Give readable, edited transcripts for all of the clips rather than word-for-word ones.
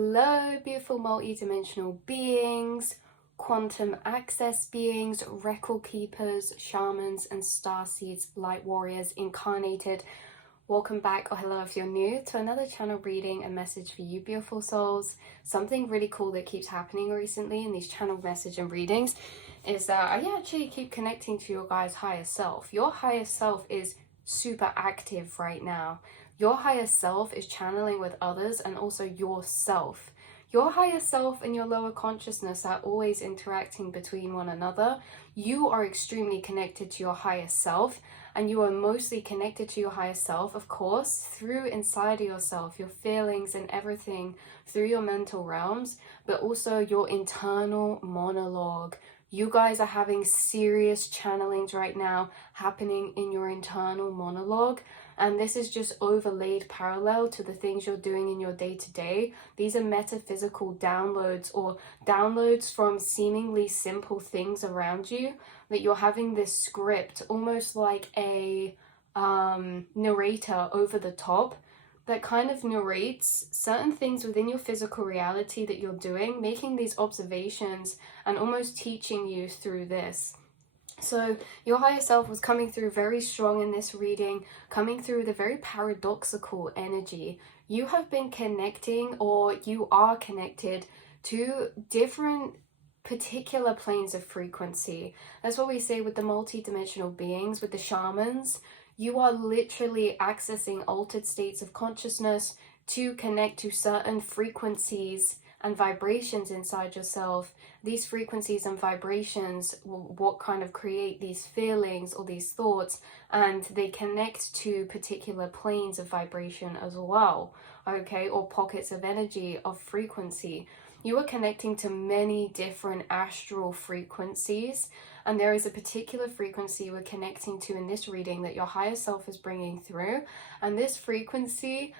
Hello, beautiful multi-dimensional beings, quantum access beings, record keepers, shamans, and starseeds, light warriors incarnated. Welcome back, or hello if you're new, to another channel reading and message for you, beautiful souls. Something really cool that keeps happening recently in these channel message and readings is that I actually keep connecting to your guys' higher self. Your higher self is super active right now. Your higher self is channeling with others and also yourself. Your higher self and your lower consciousness are always interacting between one another. You are extremely connected to your higher self, and you are mostly connected to your higher self, of course, through inside of yourself, your feelings and everything, through your mental realms, but also your internal monologue. You guys are having serious channelings right now happening in your internal monologue. And this is just overlaid parallel to the things you're doing in your day-to-day. These are metaphysical downloads, or downloads from seemingly simple things around you, that you're having this script, almost like a narrator over the top, that kind of narrates certain things within your physical reality that you're doing, making these observations and almost teaching you through this. So your higher self was coming through very strong in this reading, coming through with a very paradoxical energy. You have been connecting, or you are connected to different particular planes of frequency. That's what we say with the multi-dimensional beings, with the shamans. You are literally accessing altered states of consciousness to connect to certain frequencies and vibrations inside yourself. These frequencies and vibrations, what kind of create these feelings or these thoughts, and they connect to particular planes of vibration as well, okay, or pockets of energy, of frequency. You are connecting to many different astral frequencies, and there is a particular frequency you are connecting to in this reading that your higher self is bringing through. And this frequency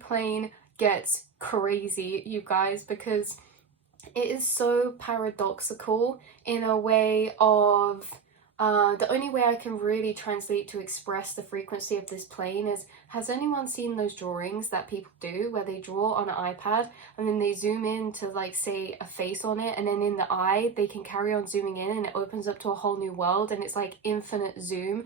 plane gets crazy, you guys, because it is so paradoxical in a way of the only way I can really translate to express the frequency of this plane is, has anyone seen those drawings that people do where they draw on an iPad and then they zoom in to, like, say a face on it, and then in the eye they can carry on zooming in and it opens up to a whole new world, and it's like infinite zoom?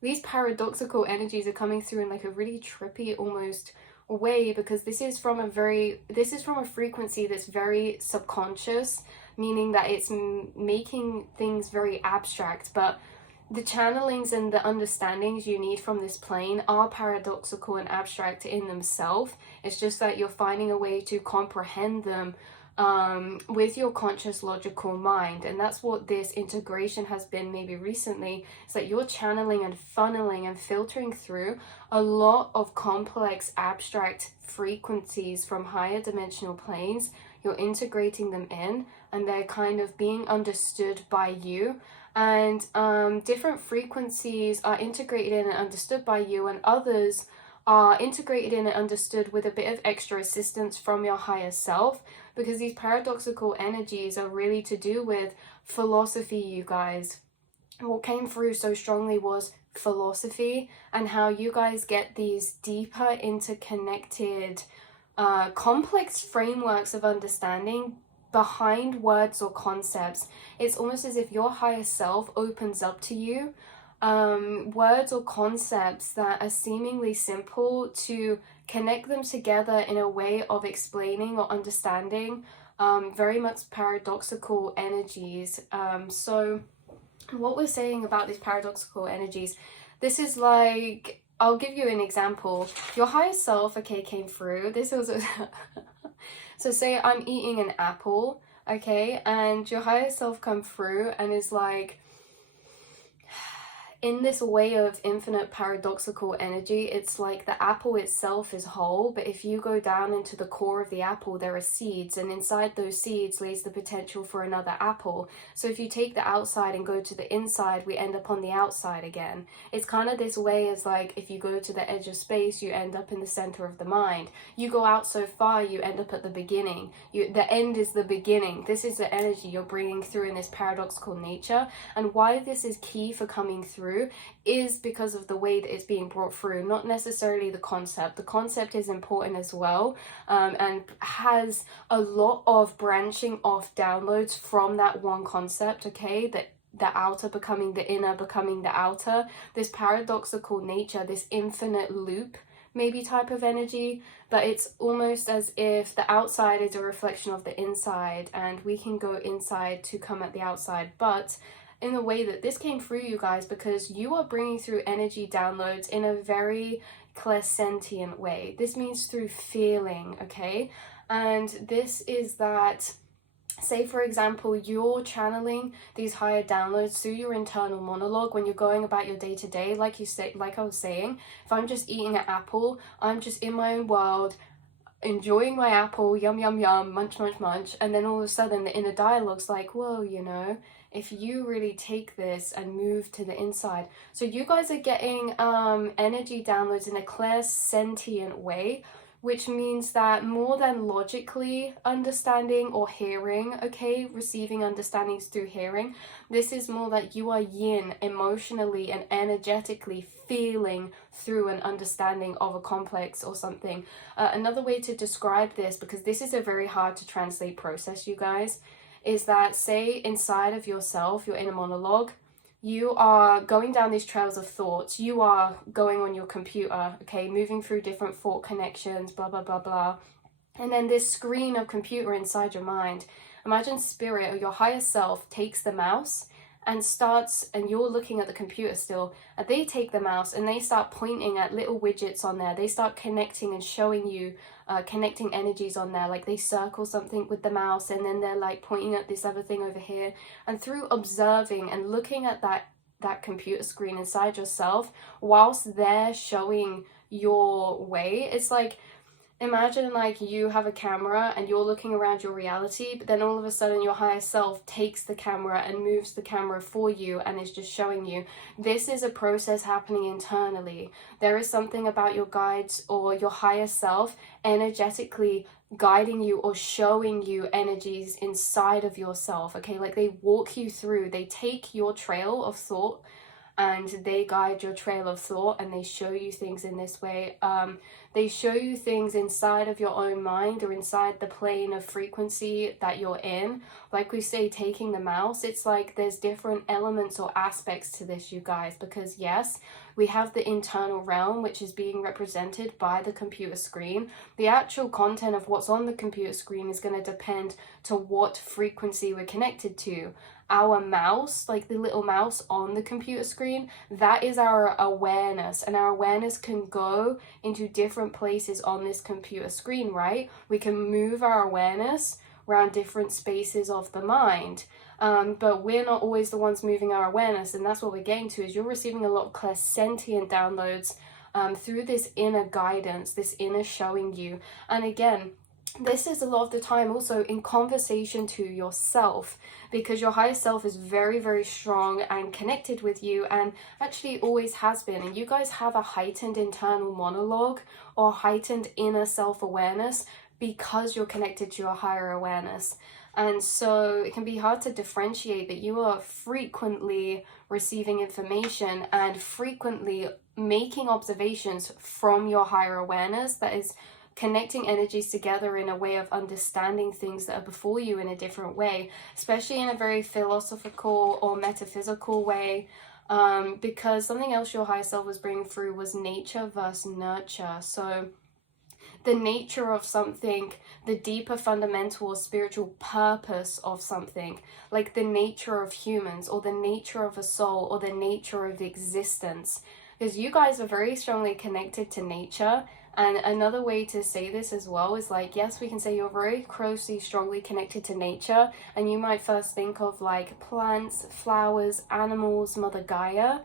These paradoxical energies are coming through in like a really trippy almost way, because this is from a frequency that's very subconscious, meaning that it's making things very abstract, but the channelings and the understandings you need from this plane are paradoxical and abstract in themselves. It's just that you're finding a way to comprehend them with your conscious logical mind. And that's what this integration has been maybe recently, is that you're channeling and funneling and filtering through a lot of complex abstract frequencies from higher dimensional planes. You're integrating them in, and they're kind of being understood by you, and different frequencies are integrated in and understood by you, and others are integrated in and understood with a bit of extra assistance from your higher self, because these paradoxical energies are really to do with philosophy, you guys. What came through so strongly was philosophy, and how you guys get these deeper interconnected complex frameworks of understanding behind words or concepts. It's almost as if your higher self opens up to you words or concepts that are seemingly simple, to connect them together in a way of explaining or understanding very much paradoxical energies. So what we're saying about these paradoxical energies, this is like, I'll give you an example. Your higher self, okay, came through. This was so say I'm eating an apple, okay, and your higher self come through and is like, in this way of infinite paradoxical energy, it's like the apple itself is whole, but if you go down into the core of the apple, there are seeds, and inside those seeds lays the potential for another apple. So if you take the outside and go to the inside, we end up on the outside again. It's kind of this way as like, if you go to the edge of space, you end up in the center of the mind. You go out so far, you end up at the beginning. The end is the beginning. This is the energy you're bringing through in this paradoxical nature, and why this is key for coming through through is because of the way that it's being brought through, not necessarily the concept. The concept is important as well, and has a lot of branching off downloads from that one concept, okay, that the outer becoming the inner, becoming the outer, this paradoxical nature, this infinite loop maybe type of energy. But it's almost as if the outside is a reflection of the inside, and we can go inside to come at the outside. But in the way that this came through, you guys, because you are bringing through energy downloads in a very clairsentient way. This means through feeling, okay? And this is that, say for example, you're channeling these higher downloads through your internal monologue when you're going about your day-to-day, like I was saying, if I'm just eating an apple, I'm just in my own world, enjoying my apple, yum yum yum, munch munch munch, and then all of a sudden the inner dialogue's like, whoa, you know, if you really take this and move to the inside. So you guys are getting energy downloads in a clairsentient way, which means that more than logically understanding or hearing, okay, receiving understandings through hearing, this is more that you are yin emotionally and energetically feeling through an understanding of a complex or something. Another way to describe this, because this is a very hard to translate process, you guys, is that, say inside of yourself, your inner monologue, you are going down these trails of thoughts, you are going on your computer, okay, moving through different thought connections, blah, blah, blah, blah. And then this screen of computer inside your mind, imagine spirit or your higher self takes the mouse and starts, and you're looking at the computer still, and they take the mouse and they start pointing at little widgets on there. They start connecting and showing you connecting energies on there, like they circle something with the mouse and then they're like pointing at this other thing over here. And through observing and looking at that computer screen inside yourself whilst they're showing your way, it's like, imagine like you have a camera and you're looking around your reality, but then all of a sudden your higher self takes the camera and moves the camera for you and is just showing you. This is a process happening internally. There is something about your guides or your higher self energetically guiding you or showing you energies inside of yourself, okay? Like they walk you through, they take your trail of thought and they guide your trail of thought and they show you things in this way. They show you things inside of your own mind or inside the plane of frequency that you're in. Like we say, taking the mouse, it's like there's different elements or aspects to this, you guys, because yes, we have the internal realm, which is being represented by the computer screen. The actual content of what's on the computer screen is going to depend to what frequency we're connected to. Our mouse, like the little mouse on the computer screen, that is our awareness, and our awareness can go into different places on this computer screen, right? We can move our awareness around different spaces of the mind, but we're not always the ones moving our awareness, and that's what we're getting to, is you're receiving a lot of clairsentient downloads through this inner guidance, this inner showing you. And again, this is a lot of the time also in conversation to yourself, because your higher self is very, very strong and connected with you, and actually always has been. And you guys have a heightened internal monologue or heightened inner self-awareness because you're connected to your higher awareness. And so it can be hard to differentiate that you are frequently receiving information and frequently making observations from your higher awareness that is connecting energies together in a way of understanding things that are before you in a different way, especially in a very philosophical or metaphysical way, because something else your higher self was bringing through was nature versus nurture. So the nature of something, the deeper fundamental or spiritual purpose of something, like the nature of humans or the nature of a soul or the nature of existence, because you guys are very strongly connected to nature. And another way to say this as well is like, yes, we can say you're very closely, strongly connected to nature, and you might first think of like plants, flowers, animals, Mother Gaia,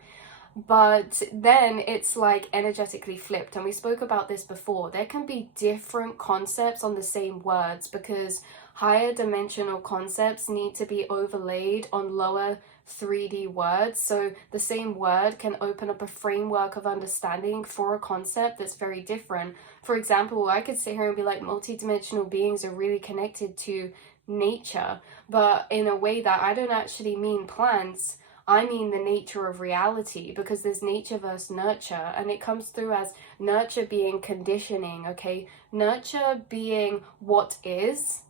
but then it's like energetically flipped. And we spoke about this before. There can be different concepts on the same words, because higher dimensional concepts need to be overlaid on lower 3D words. So the same word can open up a framework of understanding for a concept that's very different. For example, I could sit here and be like, multidimensional beings are really connected to nature, but in a way that I don't actually mean plants. I mean the nature of reality, because there's nature versus nurture, and it comes through as nurture being conditioning, okay? Nurture being what is,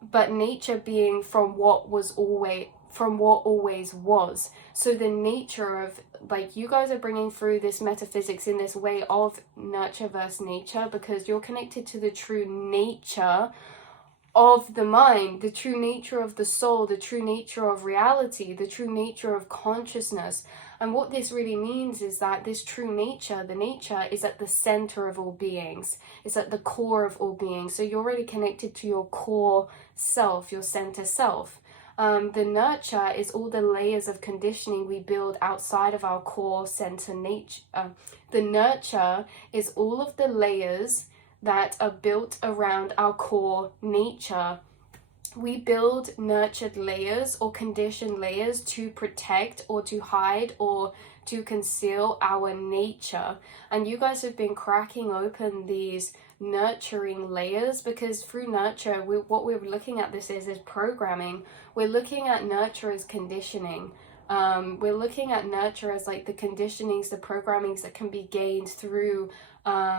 but nature being from what always was. So the nature of, like, you guys are bringing through this metaphysics in this way of nurture versus nature, because you're connected to the true nature of the mind, the true nature of the soul, the true nature of reality, the true nature of consciousness. And what this really means is that this true nature, the nature, is at the center of all beings. It's at the core of all beings. So you're already connected to your core self, your center self. The nurture is all the layers of conditioning we build outside of our core center nature. The nurture is all of the layers that are built around our core nature. We build nurtured layers or conditioned layers to protect or to hide or to conceal our nature. And you guys have been cracking open these nurturing layers, because through nurture, what we're looking at this is programming. We're looking at nurture as conditioning. We're looking at nurture as like the conditionings, the programmings that can be gained through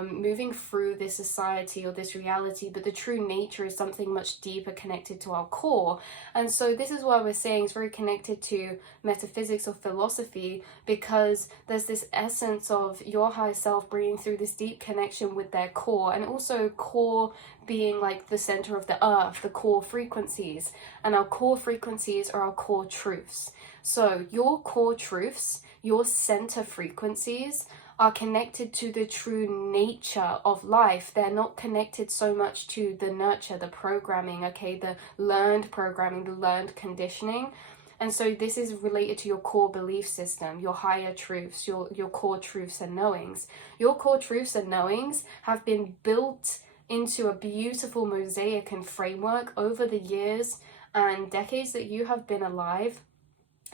moving through this society or this reality, but the true nature is something much deeper, connected to our core. And so this is why we're saying it's very connected to metaphysics or philosophy, because there's this essence of your higher self bringing through this deep connection with their core, and also core being like the center of the earth, the core frequencies. And our core frequencies are our core truths. So your core truths, your center frequencies, are connected to the true nature of life. They're not connected so much to the nurture, the programming, okay, the learned programming, the learned conditioning. And so this is related to your core belief system, your higher truths, your core truths and knowings. Your core truths and knowings have been built into a beautiful mosaic and framework over the years and decades that you have been alive.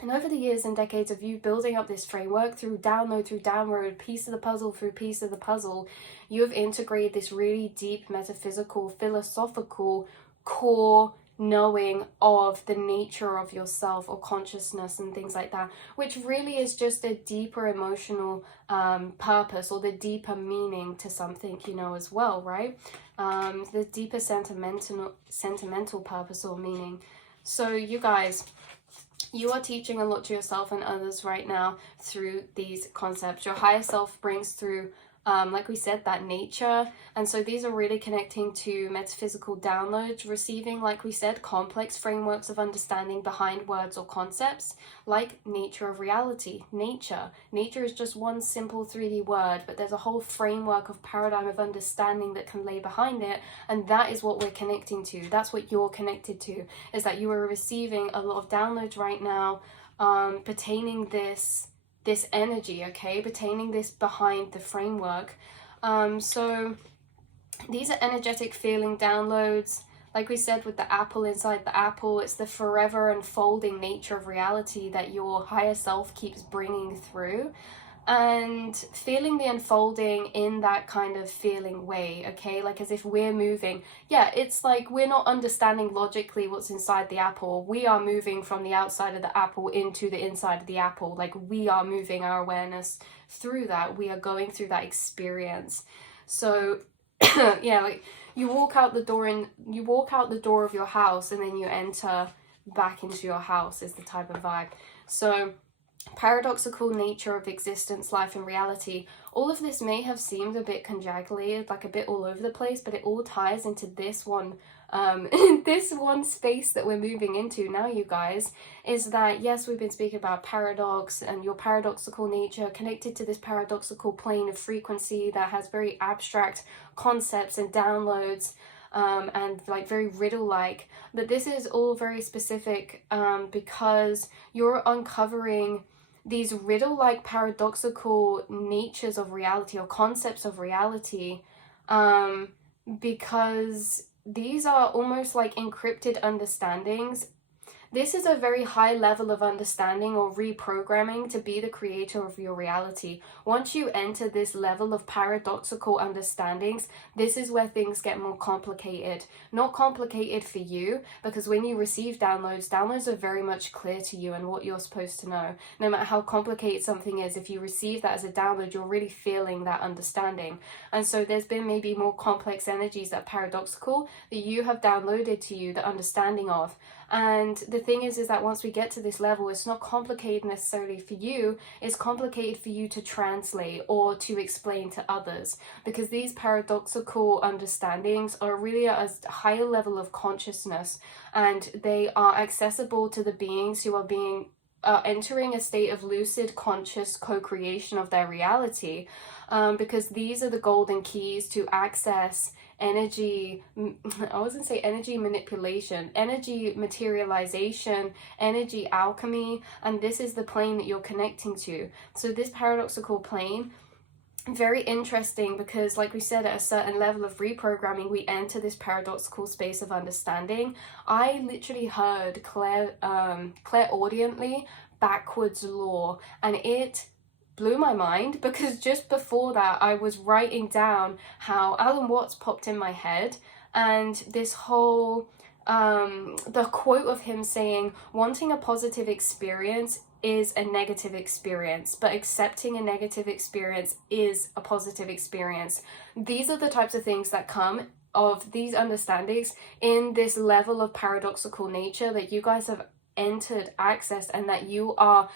And over the years and decades of you building up this framework through download, piece of the puzzle through piece of the puzzle, you have integrated this really deep metaphysical, philosophical core knowing of the nature of yourself or consciousness and things like that, which really is just a deeper emotional purpose, or the deeper meaning to something, you know, as well, right? The deeper sentimental purpose or meaning. So you guys, you are teaching a lot to yourself and others right now through these concepts. Your higher self brings through, like we said, that nature. And so these are really connecting to metaphysical downloads, receiving, like we said, complex frameworks of understanding behind words or concepts, like nature of reality. Nature is just one simple 3D word, but there's a whole framework of paradigm of understanding that can lay behind it. And that is what we're connecting to. That's what you're connected to, is that you are receiving a lot of downloads right now pertaining this energy, okay, pertaining this behind the framework. So these are energetic feeling downloads. Like we said, with the apple inside the apple, it's the forever unfolding nature of reality that your higher self keeps bringing through, and feeling the unfolding in that kind of feeling way, okay, like as if we're moving. Yeah, it's like we're not understanding logically what's inside the apple. We are moving from the outside of the apple into the inside of the apple. Like we are moving our awareness through that. We are going through that experience. So yeah, like you walk out the door of your house, and then you enter back into your house is the type of vibe. So paradoxical nature of existence, life, and reality. All of this may have seemed a bit conjagulated, like a bit all over the place, but it all ties into this one, this one space that we're moving into now, you guys, is that, yes, we've been speaking about paradox and your paradoxical nature connected to this paradoxical plane of frequency that has very abstract concepts and downloads, and like very riddle-like, but this is all very specific because you're uncovering these riddle-like paradoxical natures of reality or concepts of reality, because these are almost like encrypted understandings This is a very high level of understanding or reprogramming to be the creator of your reality. Once you enter this level of paradoxical understandings, this is where things get more complicated. Not complicated for you, because when you receive downloads, downloads are very much clear to you and what you're supposed to know. No matter how complicated something is, if you receive that as a download, you're really feeling that understanding. And so there's been maybe more complex energies that are paradoxical that you have downloaded to you the understanding of. And the thing is that once we get to this level, it's not complicated necessarily for you, it's complicated for you to translate or to explain to others, because these paradoxical understandings are really at a higher level of consciousness, and they are accessible to the beings who are entering a state of lucid conscious co-creation of their reality, because these are the golden keys to access energy. I was gonna say energy manipulation, energy materialization, energy alchemy, and this is the plane that you're connecting to. So this paradoxical plane, very interesting, because like we said, at a certain level of reprogramming, we enter this paradoxical space of understanding. I literally heard clairaudiently backwards law, and it blew my mind, because just before that I was writing down how Alan Watts popped in my head, and this whole the quote of him saying, wanting a positive experience is a negative experience, but accepting a negative experience is a positive experience. These are the types of things that come of these understandings in this level of paradoxical nature that you guys have entered, accessed, and that you are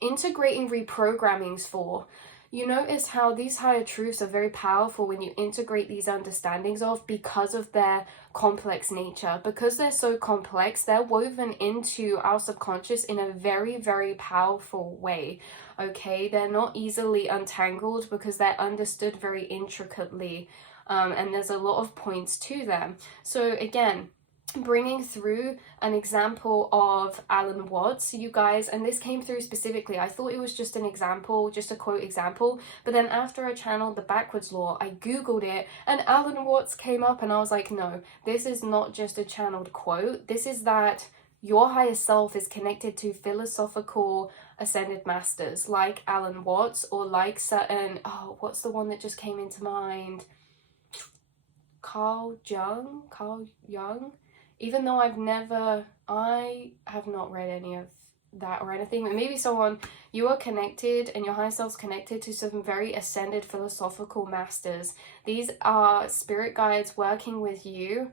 integrating reprogrammings for. You notice how these higher truths are very powerful when you integrate these understandings of, because of their complex nature. Because they're so complex, they're woven into our subconscious in a very, very powerful way. Okay, they're not easily untangled because they're understood very intricately, and there's a lot of points to them. So again, bringing through an example of Alan Watts, you guys, and this came through specifically. I thought it was just an example, just a quote example, but then after I channeled the backwards law, I googled it and Alan Watts came up, and I was like, no, this is not just a channeled quote. This is that your higher self is connected to philosophical ascended masters like Alan Watts, or like certain, what's the one that just came into mind? Carl Jung. Even though I have not read any of that or anything, but maybe someone, you are connected and your higher self's connected to some very ascended philosophical masters. These are spirit guides working with you,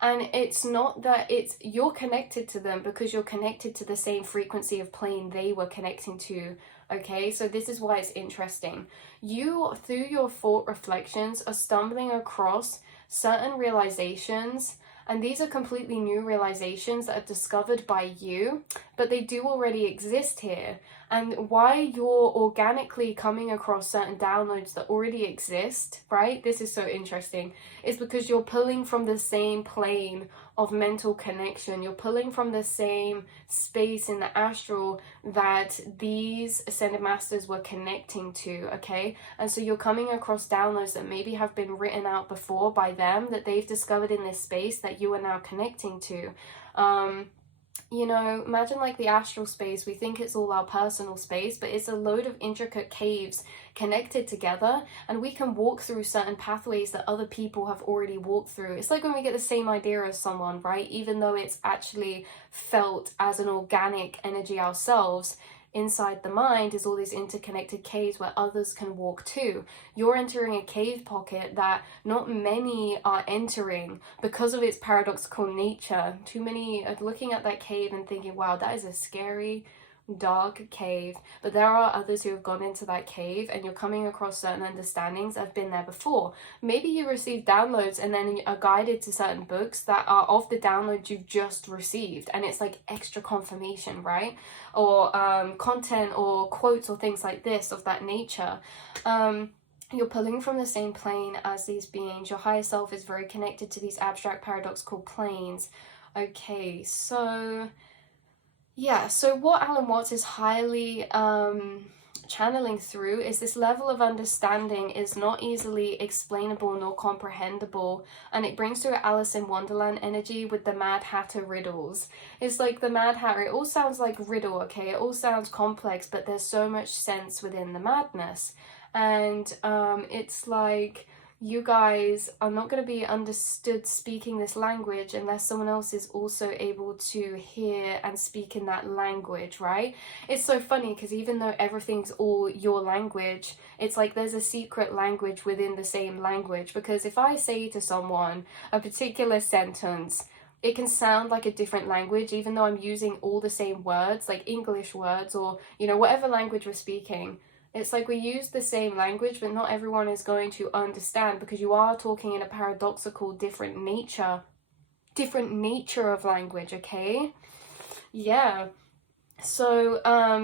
and it's not that you're connected to them because you're connected to the same frequency of plane they were connecting to. Okay, so this is why it's interesting. You, through your thought reflections, are stumbling across certain realizations, and these are completely new realizations that are discovered by you, but they do already exist here. And why you're organically coming across certain downloads that already exist, right? This is so interesting. Is because you're pulling from the same plane of mental connection. You're pulling from the same space in the astral that these ascended masters were connecting to, okay? And so you're coming across downloads that maybe have been written out before by them, that they've discovered in this space that you are now connecting to. You know, imagine like the astral space. We think it's all our personal space, but it's a load of intricate caves connected together, and we can walk through certain pathways that other people have already walked through. It's like when we get the same idea as someone, right? Even though it's actually felt as an organic energy ourselves, inside the mind is all these interconnected caves where others can walk too. You're entering a cave pocket that not many are entering because of its paradoxical nature. Too many are looking at that cave and thinking, wow, that is a scary, dark cave. But there are others who have gone into that cave, and you're coming across certain understandings that have been there before. Maybe you receive downloads and then are guided to certain books that are of the download you've just received, and it's like extra confirmation, right? Or content or quotes or things like this of that nature. You're pulling from the same plane as these beings. Your higher self is very connected to these abstract paradoxical planes. Okay, so yeah, so what Alan Watts is highly channeling through is this level of understanding is not easily explainable nor comprehensible, and it brings through Alice in Wonderland energy with the Mad Hatter riddles. It's like the Mad Hatter, it all sounds like riddle, okay? It all sounds complex, but there's so much sense within the madness. And it's like, you guys are not going to be understood speaking this language unless someone else is also able to hear and speak in that language, right? It's so funny because even though everything's all your language, it's like there's a secret language within the same language. Because if I say to someone a particular sentence, it can sound like a different language even though I'm using all the same words, like English words, or, you know, whatever language we're speaking. It's like we use the same language, but not everyone is going to understand, because you are talking in a paradoxical, different nature of language, okay? Yeah. So,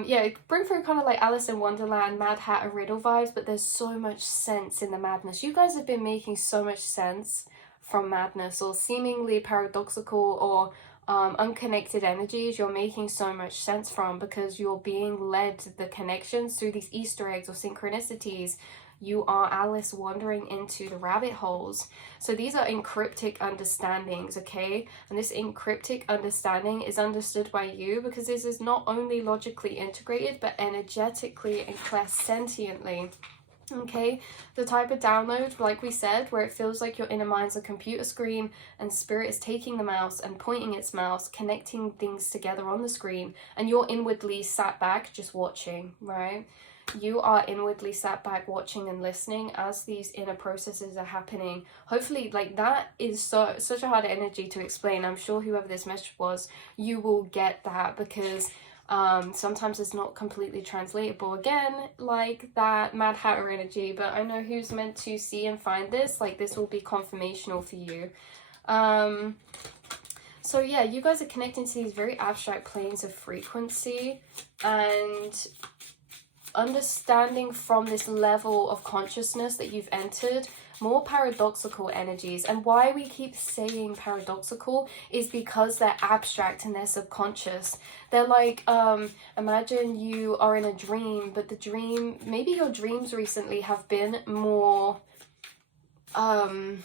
yeah, bring through kind of like Alice in Wonderland, Mad Hatter riddle vibes, but there's so much sense in the madness. You guys have been making so much sense from madness, or seemingly paradoxical or unconnected energies. You're making so much sense from, because you're being led the connections through these Easter eggs or synchronicities. You are Alice wandering into the rabbit holes. So these are encryptic understandings, okay? And this encryptic understanding is understood by you because this is not only logically integrated, but energetically and clairsentiently. Okay, the type of download, like we said, where it feels like your inner mind's a computer screen and spirit is taking the mouse and pointing its mouse, connecting things together on the screen, and you're inwardly sat back just watching, right? You are inwardly sat back watching and listening as these inner processes are happening. Hopefully, like, that is such a hard energy to explain. I'm sure whoever this message was, you will get that, because sometimes it's not completely translatable, again, like that Mad Hatter energy, but I know who's meant to see and find this. Like, this will be confirmational for you. So yeah, you guys are connecting to these very abstract planes of frequency and understanding from this level of consciousness that you've entered more paradoxical energies. And why we keep saying paradoxical is because they're abstract and they're subconscious. They're like, imagine you are in a dream, but the dream, maybe your dreams recently have been more I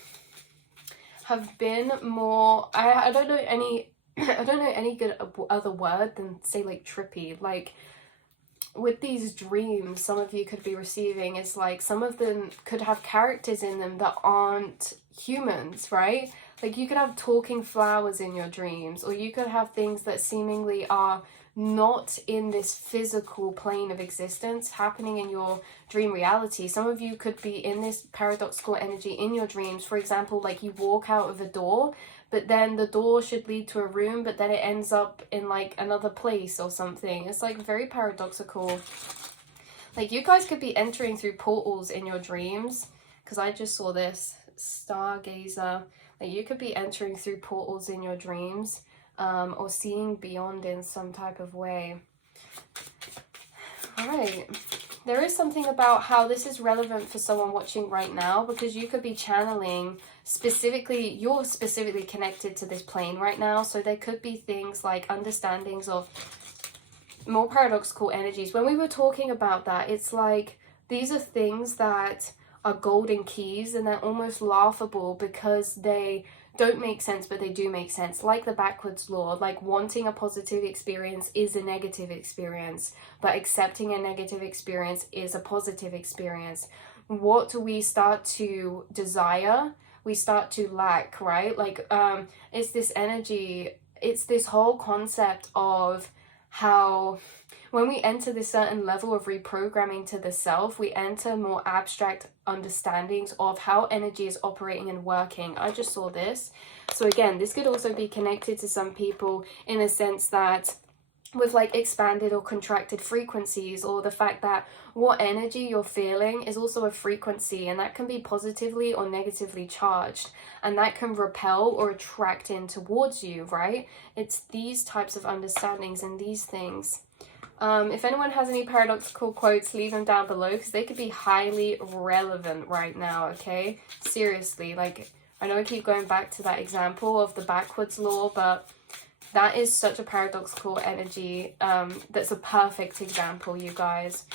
don't know any I don't know any good other word than say like trippy. Like, with these dreams some of you could be receiving is like, some of them could have characters in them that aren't humans, right? Like, you could have talking flowers in your dreams, or you could have things that seemingly are not in this physical plane of existence happening in your dream reality. Some of you could be in this paradoxical energy in your dreams. For example, like, you walk out of a door, but then the door should lead to a room, but then it ends up in like another place or something. It's like very paradoxical. Like, you guys could be entering through portals in your dreams, because I just saw this stargazer. Like, you could be entering through portals in your dreams, or seeing beyond in some type of way. All right. There is something about how this is relevant for someone watching right now, because you could be channeling specifically, you're specifically connected to this plane right now. So there could be things like understandings of more paradoxical energies. When we were talking about that, it's like, these are things that are golden keys, and they're almost laughable because they don't make sense, but they do make sense. Like the backwards law, like wanting a positive experience is a negative experience, but accepting a negative experience is a positive experience. What we start to desire, we start to lack, right? Like, it's this energy, it's this whole concept of how when we enter this certain level of reprogramming to the self, we enter more abstract understandings of how energy is operating and working. I just saw this. So again, this could also be connected to some people in a sense that with like expanded or contracted frequencies, or the fact that what energy you're feeling is also a frequency, and that can be positively or negatively charged, and that can repel or attract in towards you, right? It's these types of understandings and these things. If anyone has any paradoxical quotes, leave them down below, because they could be highly relevant right now, okay? Seriously, like, I know I keep going back to that example of the backwards law, but that is such a paradoxical energy. That's a perfect example, you guys.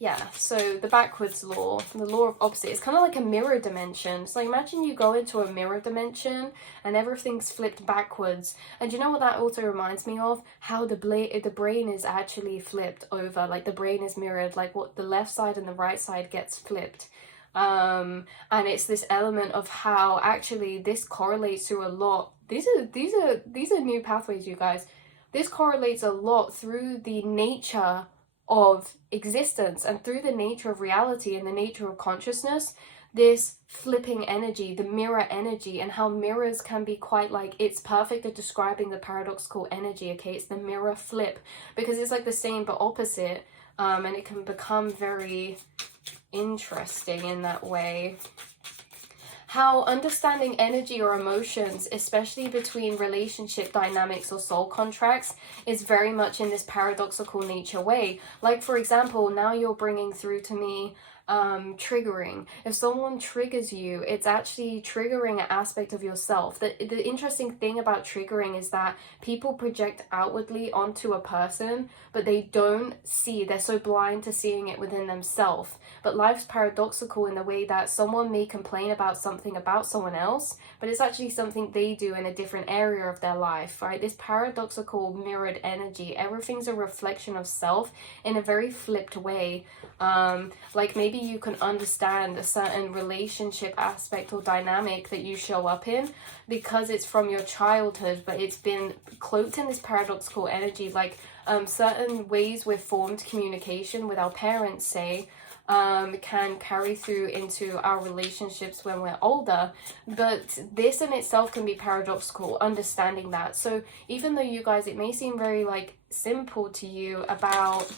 Yeah, so the backwards law, the law of opposite, it's kind of like a mirror dimension. So imagine you go into a mirror dimension and everything's flipped backwards. And you know what that also reminds me of? How the brain is actually flipped over, like the brain is mirrored, like what the left side and the right side gets flipped. And it's this element of how actually this correlates to a lot. These are new pathways, you guys. This correlates a lot through the nature of existence and through the nature of reality and the nature of consciousness, this flipping energy, the mirror energy, and how mirrors can be quite like, it's perfect at describing the paradoxical energy. Okay, it's the mirror flip, because it's like the same but opposite, and it can become very interesting in that way. How understanding energy or emotions, especially between relationship dynamics or soul contracts, is very much in this paradoxical nature way. Like, for example, now you're bringing through to me triggering. If someone triggers you, it's actually triggering an aspect of yourself. The interesting thing about triggering is that people project outwardly onto a person, but they don't see, they're so blind to seeing it within themselves. But life's paradoxical in the way that someone may complain about something about someone else, but it's actually something they do in a different area of their life, right? This paradoxical mirrored energy, everything's a reflection of self in a very flipped way. Like maybe you can understand a certain relationship aspect or dynamic that you show up in because it's from your childhood, but it's been cloaked in this paradoxical energy. Like certain ways we've formed communication with our parents, say, can carry through into our relationships when we're older, but this in itself can be paradoxical, understanding that. So even though you guys, it may seem very like simple to you about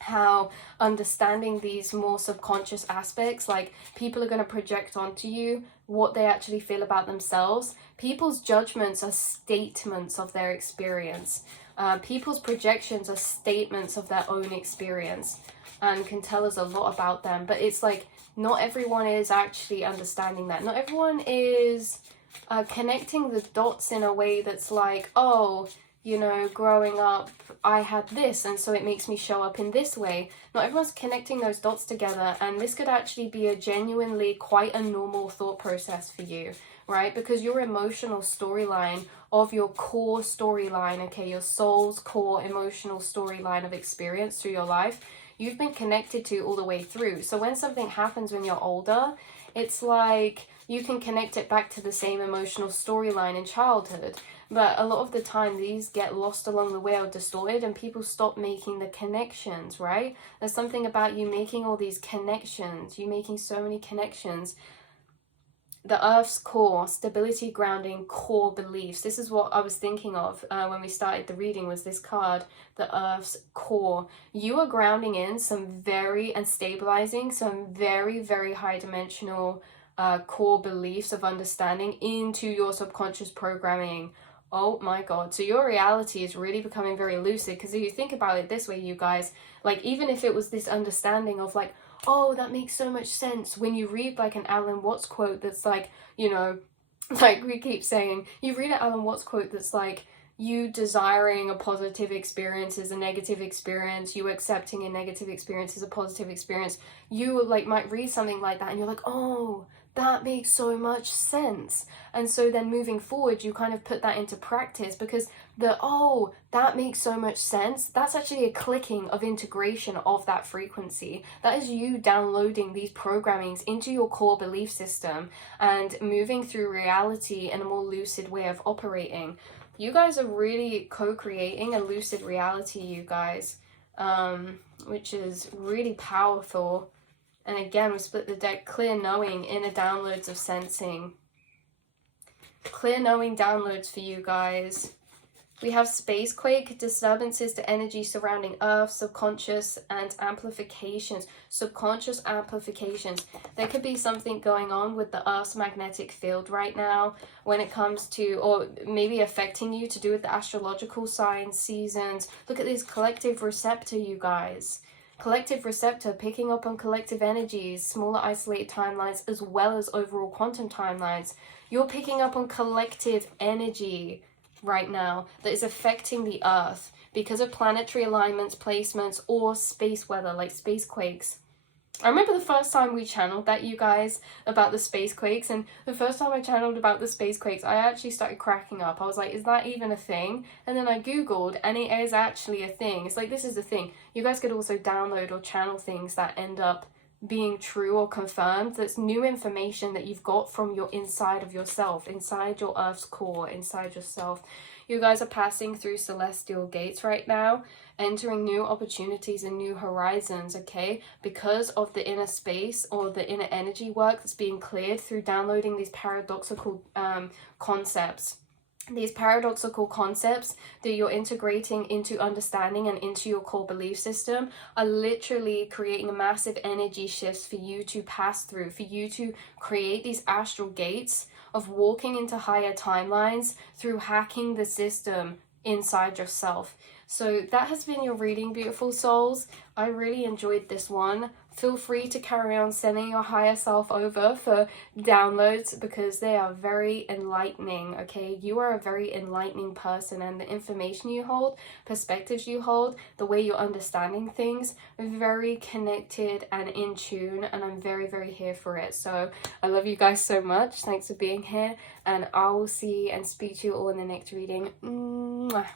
how understanding these more subconscious aspects, like people are going to project onto you what they actually feel about themselves. People's judgments are statements of their experience. People's projections are statements of their own experience and can tell us a lot about them. But it's like not everyone is actually understanding that. Not everyone is connecting the dots in a way that's like, oh, you know, growing up, I had this, and so it makes me show up in this way. Not everyone's connecting those dots together, and this could actually be a genuinely quite a normal thought process for you, right? Because your emotional storyline of your core storyline, okay, your soul's core emotional storyline of experience through your life, you've been connected to all the way through. So when something happens when you're older, it's like you can connect it back to the same emotional storyline in childhood. But a lot of the time, these get lost along the way or distorted, and people stop making the connections, right? There's something about you making all these connections, you making so many connections. The Earth's core, stability, grounding, core beliefs. This is what I was thinking of when we started the reading, was this card, the Earth's core. You are grounding in some very, and stabilizing some very, very high dimensional core beliefs of understanding into your subconscious programming. Oh my god. So your reality is really becoming very lucid, because if you think about it this way, you guys, like even if it was this understanding of like, oh, that makes so much sense, when you read like an Alan Watts quote that's like, you know, like we keep saying, you read an Alan Watts quote that's like, you desiring a positive experience is a negative experience, you accepting a negative experience is a positive experience. You like might read something like that and you're like, oh, that makes so much sense. And so then moving forward, you kind of put that into practice, because oh, that makes so much sense, that's actually a clicking of integration of that frequency. That is you downloading these programmings into your core belief system and moving through reality in a more lucid way of operating. You guys are really co-creating a lucid reality, you guys, which is really powerful. And again, we split the deck, clear knowing, inner downloads of sensing. Clear knowing downloads for you guys. We have spacequake, disturbances to energy surrounding Earth, subconscious, and amplifications. Subconscious amplifications. There could be something going on with the Earth's magnetic field right now when it comes to, or maybe affecting you, to do with the astrological signs, seasons. Look at this collective receptor, you guys. Collective receptor, picking up on collective energies, smaller isolated timelines, as well as overall quantum timelines. You're picking up on collective energy right now that is affecting the Earth because of planetary alignments, placements, or space weather, like space quakes. I remember the first time we channeled that, you guys, about the space quakes, and the first time I channeled about the space quakes, I actually started cracking up. I was like, is that even a thing? And then I googled, and it is actually a thing. It's like, this is the thing. You guys could also download or channel things that end up being true or confirmed. That's new information that you've got from your inside of yourself, inside your Earth's core, inside yourself. You guys are passing through celestial gates right now, entering new opportunities and new horizons, okay? Because of the inner space or the inner energy work that's being cleared through downloading these paradoxical concepts. These paradoxical concepts that you're integrating into understanding and into your core belief system are literally creating a massive energy shifts for you to pass through, for you to create these astral gates of walking into higher timelines through hacking the system inside yourself. So that has been your reading, beautiful souls. I really enjoyed this one. Feel free to carry on sending your higher self over for downloads because they are very enlightening, okay? You are a very enlightening person, and the information you hold, perspectives you hold, the way you're understanding things, very connected and in tune, and I'm very, very here for it. So I love you guys so much. Thanks for being here, and I will see and speak to you all in the next reading. Mwah.